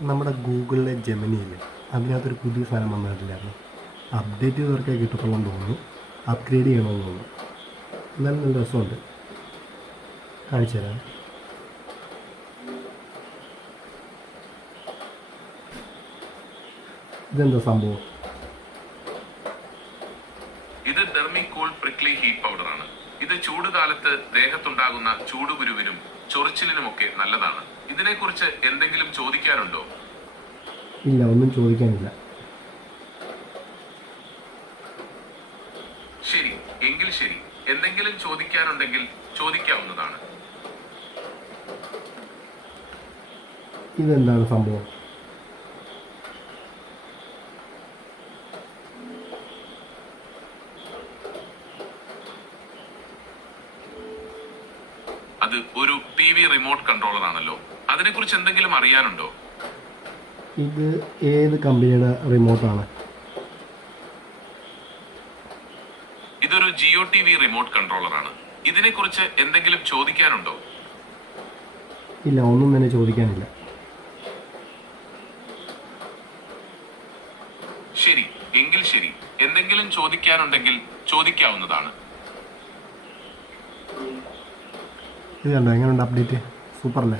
നമ്മുടെ ഗൂഗിളിലെ ജെമിനിയില്ലേ, അതിനകത്തൊരു പുതിയ സാധനം വന്നിട്ടില്ലായിരുന്നു. അപ്ഡേറ്റ് ചെയ്തവർക്കേ കിട്ടത്തുള്ളൂ എന്ന് തോന്നുന്നു. അപ്ഗ്രേഡ് ചെയ്യണമെന്ന് തോന്നുന്നു. എന്നാലും നല്ല രസമുണ്ട്. കാണിച്ചു തരാം. ഇതെന്താ സംഭവം? ഇത് ഡെർമികൂൾ പ്രിക്ലി ഹീറ്റ് പൗഡർ ആണ്. ഇത് ചൂടുകാലത്ത് ദേഹത്തുണ്ടാകുന്ന ചൂടുകുരുവിനും ചൊറിച്ചിലിനുമൊക്കെ നല്ലതാണ്. ഇതിനെക്കുറിച്ച് എന്തെങ്കിലും ചോദിക്കാനുണ്ടോ? ഇല്ല, ഒന്നും ചോദിക്കാനില്ല. ശരി, എങ്കിൽ ശരി. എന്തെങ്കിലും ചോദിക്കാനുണ്ടെങ്കിൽ ചോദിക്കാവുന്നതാണ്. ഇതെന്താണ് സംഭവം? അത് ഒരു TV റിമോട്ട് കൺട്രോളർ ആണല്ലോ. അതിനെക്കുറിച്ച് എന്തെങ്കിലും അറിയാനുണ്ടോ? ഇത് ഏത് കമ്പനിയുടെ റിമോട്ടാണ്? ഇതൊരു ജിയോ TV റിമോട്ട് കൺട്രോളർ ആണ്. ഇതിനെക്കുറിച്ച് എന്തെങ്കിലും ചോദിക്കാനുണ്ടോ? ഇല്ല, ഒന്നും തന്നെ ചോദിക്കാനില്ല. ശരി, എങ്കിൽ ശരി. എന്തെങ്കിലും ചോദിക്കാനുണ്ടെങ്കിൽ ചോദിക്കാവുന്നതാണ്. ഇത് കണ്ടോ, എങ്ങനെയുണ്ട് അപ്ഡേറ്റ്? സൂപ്പർ അല്ലേ?